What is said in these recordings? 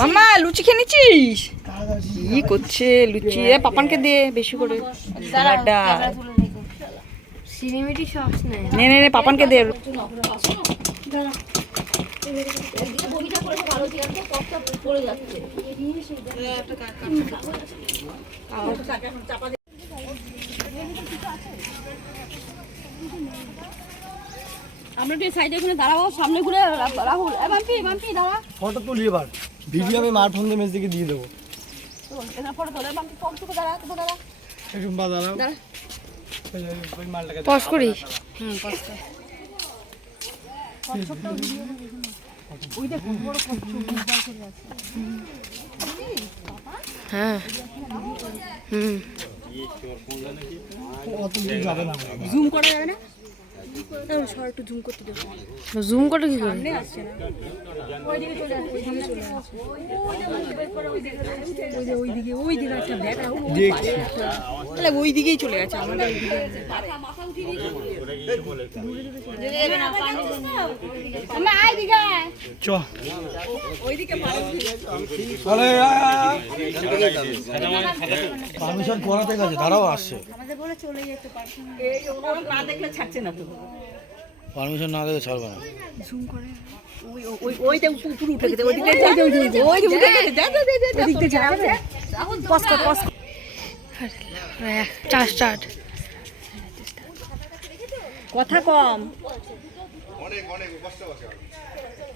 মামা লুচি খেয়ে নিচ্ছিস? কি করছে লুচি? পাপানকে দে বেশি করে। নে নে পাপানকে দে। আমরা একটু সাইডে এখানে দাঁড়াবো সামনে ঘুরে রাহুল। এ বাম্পি বাম্পি দাঁড়া। ফটো তুলি এবার। ভিডিও আমি মার ফোন দিয়ে দিয়ে দেবো। এটা ফটো তোলে। বাম্পি ফটো তুলে দাঁড়া তুলে দাঁড়া। একটু বা দাঁড়া। ওই- ওই- ওই পজ করি হ্যাঁ। হুম। অত দূর যাবে না। জুম করা যাবে না? দাঁড়াও, সর একটু জুম করতে দেবো। জুম করে কি করে? আসছে না ওইদিকে চলে আসছে সামনে চলে আসছে ওই যে ওইদিকে ওইদিকে একটা ব্যাগ দেখছি তাহলে ওই দিকেই চলে গেছে আমাদের ওইদিকে। দিকে। চ। পারমিশন করাতে গেছে তারাও আসছে আমাদের বলে চলে যেতে পারছি না দেখলে ছাড়ছে না তো পারমিশন না দেবে ছাড়বে না। ওই ওইটা উপরে উঠে গেছে ওই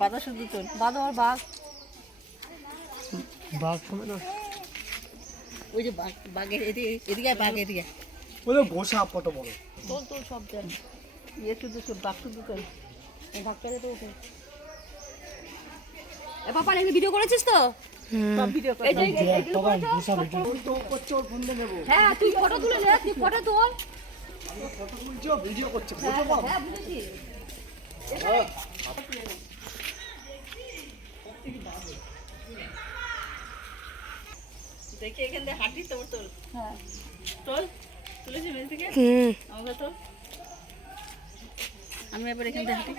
বাঁদর শুধু তোল বাঁদর আর বাঘ। বাঘ সময় না। ওই যে বাঘ বাঘের এদিকে এদিকে বাঘ এদিকে ওই বসে আপ কত বড়। তোল তোল সব দেন ইয়ে শুধু তোল বাঘ শুধু এই বাঘটাকে তো ওঠে এ পাপা নাকি ভিডিও করেছিস তো? হ্যাঁ। তুই ফটো তুলে নে তুই ফটো তোল ভিডিও করছে হ্যাঁ বুঝেছি। দেখি এখান থেকে হাঁটি তোর তোল হ্যাঁ। তোল তুলেছি মেজ থেকে? হুম আমাকে তোল আমি এবার এখান থেকে হাঁটি।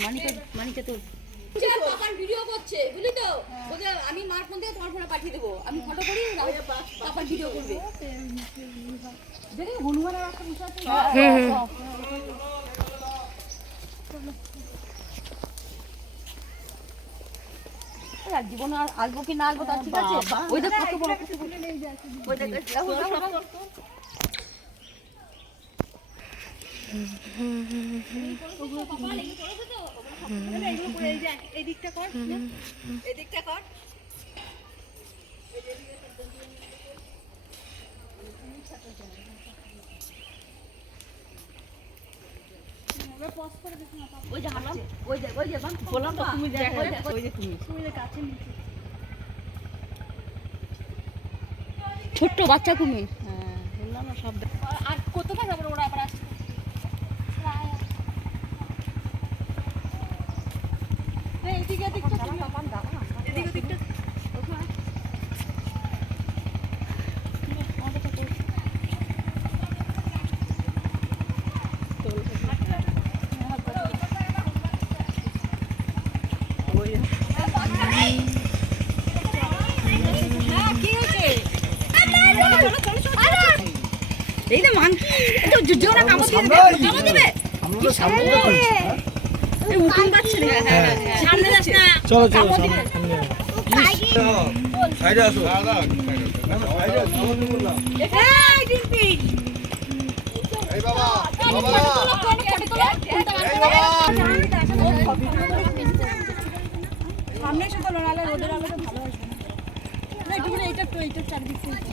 মানিকে মানিকে তোল পাপার ভিডিও করছে বুঝলি তো? আমি মার ফোন থেকে তোমার ফোনে পাঠিয়ে দেবো। আমি ফটো করি পাপার ভিডিও করবে। দেখি হনুমানের একটা বিষয় আছে এই আর জীবনে আর আসব কি না আসব তার ঠিক আছে ওই দেখ কত বড়। ওই দেখ দেখো, দেখো, দেখো। ওই যে হাঁটছে ওই যে ওই যে বললাম তো তুমি দেখ ওই ছোট্ট বাচ্চা কুমির আর কত থাকবে আবার ওরা আবার আসছে? এইদিকে এদিকে এদিকটা তুমি এদিকে এদিকটা ওখানে। হ্যাঁ, কি হয়েছে? এই যে মাংকি এটা জোর না কামড় দিয়ে দেবে কামড় দিবে? আমরা তো সামনে দিয়ে করছি। এই উকুন পাচ্ছে না সামনে যাস না। চলো চলো সামনে সাইডে আসো। দাদা এই ডিম্পি। এই বাবা বাবা। সামনে এসে তো লড়ালে রোদের আলোটা ভালো আসবে না একটু এইটা একটু এইটা চারদিক থেকে।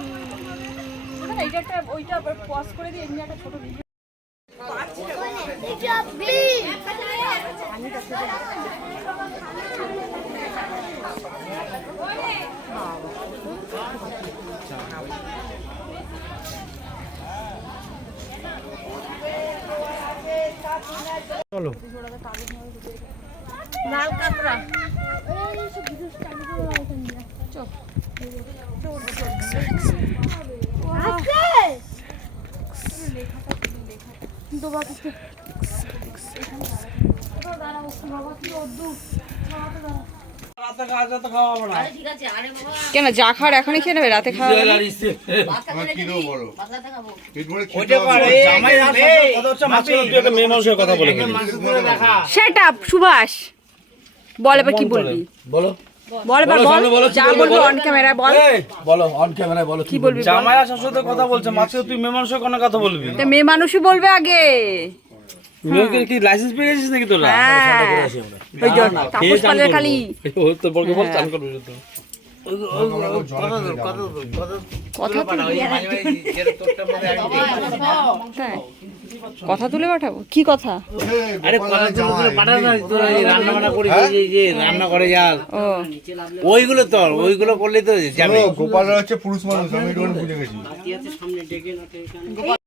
এইটা একটা ওইটা পজ করে দিয়ে এমনি একটা ছোট ভিডিও চলো। লাল কাঁকড়া বাবা কেন যা খাওয়ার এখনই খেয়ে নেবে রাতে খাওয়া up, সুভাষ বল এবার কি বলবি বলো বল। বলো, বল যা বলবি, বলবি বলো। অন ক্যামেরায় বল। বলো অন ক্যামেরায় বলো কি বলবি বল। জামাই আসার সাথে কথা বলছে মাঝে তুই মেমান সঙ্গে কোনো কথা বলবি? তা মেয়ে মানুষই বলবে আগে। কি লাইসেন্স পেয়ে গেছিস নাকি তোরা? হ্যাঁ। ওই যে তাপস পালের খালি। ও তো বলকে বল চান করবি তো। কথা তুলে তাই? কথা তুলে পাঠাবো? কি কথা? আরে কথা তুলে পাঠাস না তোর এই রান্না বান্না করে হ্যাঁ? যে যে রান্না করে যা ও। ওইগুলো তো ওইগুলো করলে তো যাবে। গোপাল হচ্ছে পুরুষ মানুষ আমি একটু বুঝে গেছি।